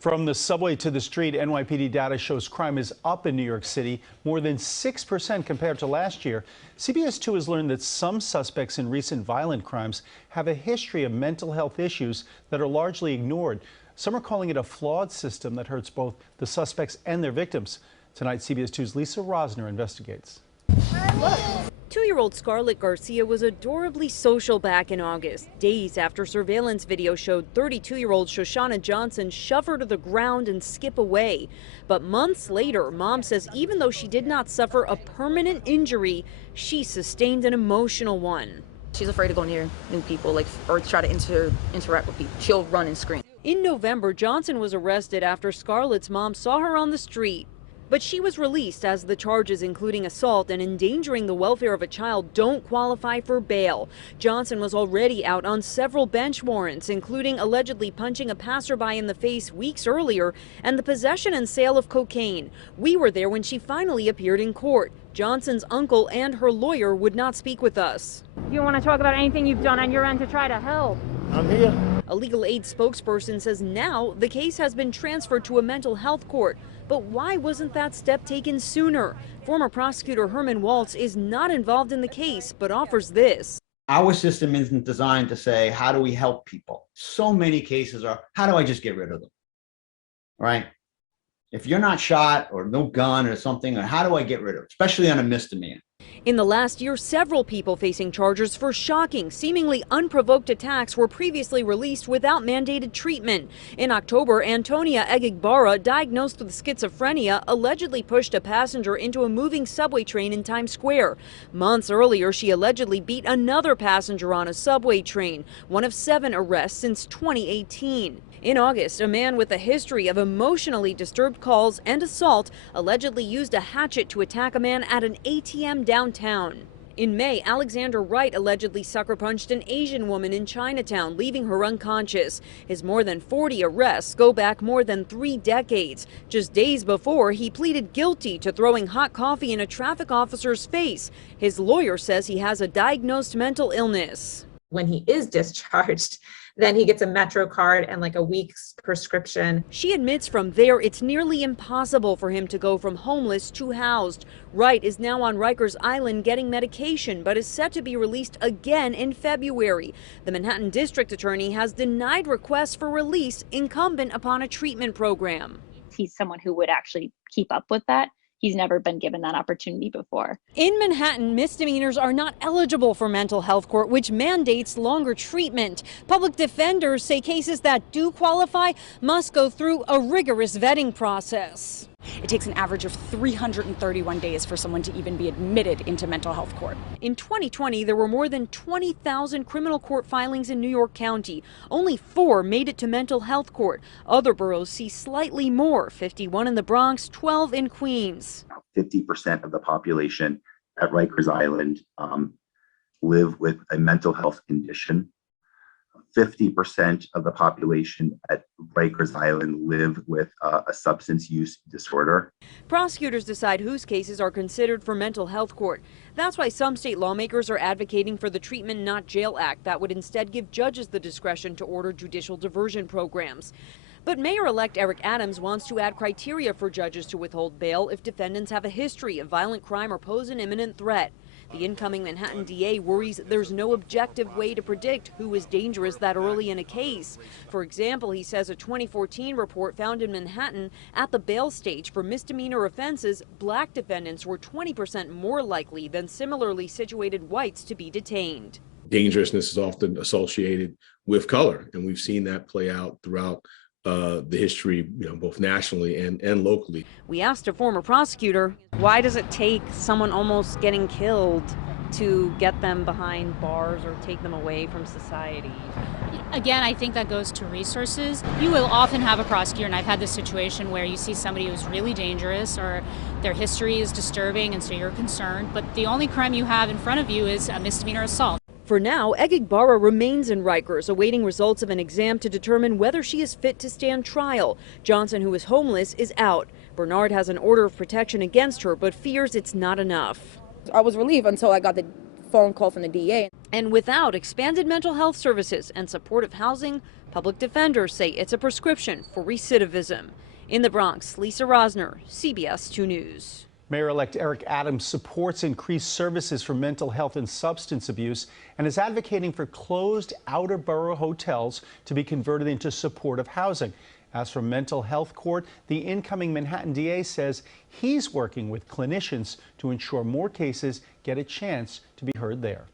From the subway to the street, NYPD data shows crime is up in New York City, more than 6% compared to last year. CBS2 has learned that some suspects in recent violent crimes have a history of mental health issues that are largely ignored. Some are calling it a flawed system that hurts both the suspects and their victims. Tonight, CBS2's Lisa Rozner investigates. 2-year-old Scarlett Garcia was adorably social back in August, days after surveillance video showed 32-year-old Shoshana Johnson shove her to the ground and skip away. But months later, mom says even though she did not suffer a permanent injury, she sustained an emotional one. She's afraid to go near new people, or try to interact with people. She'll run and scream. In November, Johnson was arrested after Scarlett's mom saw her on the street. But she was released as the charges, including assault and endangering the welfare of a child, don't qualify for bail. Johnson was already out on several bench warrants, including allegedly punching a passerby in the face weeks earlier and the possession and sale of cocaine. We were there when she finally appeared in court. Johnson's uncle and her lawyer would not speak with us. You want to talk about anything you've done on your end to try to help? I'm here. A legal aid spokesperson says now the case has been transferred to a mental health court. But why wasn't that step taken sooner? Former prosecutor Herman Waltz is not involved in the case, but offers this. Our system isn't designed to say, how do we help people? So many cases are, how do I just get rid of them? Right? If you're not shot or no gun or something, how do I get rid of it? Especially on a misdemeanor. In the last year, several people facing charges for shocking, seemingly unprovoked attacks were previously released without mandated treatment. In October, Antonia Egigbara, diagnosed with schizophrenia, allegedly pushed a passenger into a moving subway train in Times Square. Months earlier, she allegedly beat another passenger on a subway train, one of 7 arrests since 2018. In August, a man with a history of emotionally disturbed calls and assault allegedly used a hatchet to attack a man at an ATM downtown. In May, Alexander Wright allegedly sucker-punched an Asian woman in Chinatown, leaving her unconscious. His more than 40 arrests go back more than 3 decades. Just days before, he pleaded guilty to throwing hot coffee in a traffic officer's face. His lawyer says he has a diagnosed mental illness. When he is discharged, then he gets a Metro card and like a week's prescription. She admits from there it's nearly impossible for him to go from homeless to housed. Wright is now on Rikers Island getting medication, but is set to be released again in February. The Manhattan District Attorney has denied requests for release incumbent upon a treatment program. He's someone who would actually keep up with that. He's never been given that opportunity before. In Manhattan, misdemeanors are not eligible for mental health court, which mandates longer treatment. Public defenders say cases that do qualify must go through a rigorous vetting process. It takes an average of 331 days for someone to even be admitted into mental health court. In 2020, there were more than 20,000 criminal court filings in New York County. Only 4 made it to mental health court. Other boroughs see slightly more, 51 in the Bronx, 12 in Queens. 50% of the population at Rikers Island live with a mental health condition. 50% of the population at Rikers Island live with a substance use disorder. Prosecutors decide whose cases are considered for mental health court. That's why some state lawmakers are advocating for the Treatment Not Jail Act that would instead give judges the discretion to order judicial diversion programs. But Mayor-elect Eric Adams wants to add criteria for judges to withhold bail if defendants have a history of violent crime or pose an imminent threat. The incoming Manhattan DA worries there's no objective way to predict who is dangerous that early in a case. For example, he says a 2014 report found in Manhattan at the bail stage for misdemeanor offenses, black defendants were 20% more likely than similarly situated whites to be detained. Dangerousness is often associated with color, and we've seen that play out throughout the history, both nationally and locally. We asked a former prosecutor, why does it take someone almost getting killed to get them behind bars or take them away from society? Again, I think that goes to resources. You will often have a prosecutor, and I've had this situation where you see somebody who's really dangerous or their history is disturbing and so you're concerned, but the only crime you have in front of you is a misdemeanor assault. For now, Egigbara remains in Rikers, awaiting results of an exam to determine whether she is fit to stand trial. Johnson, who is homeless, is out. Bernard has an order of protection against her, but fears it's not enough. I was relieved until I got the phone call from the DA. And without expanded mental health services and supportive housing, Public defenders say it's a prescription for recidivism. In the Bronx, Lisa Rozner, CBS 2 News. Mayor-elect Eric Adams supports increased services for mental health and substance abuse and is advocating for closed outer borough hotels to be converted into supportive housing. As for mental health court, the incoming Manhattan DA says he's working with clinicians to ensure more cases get a chance to be heard there.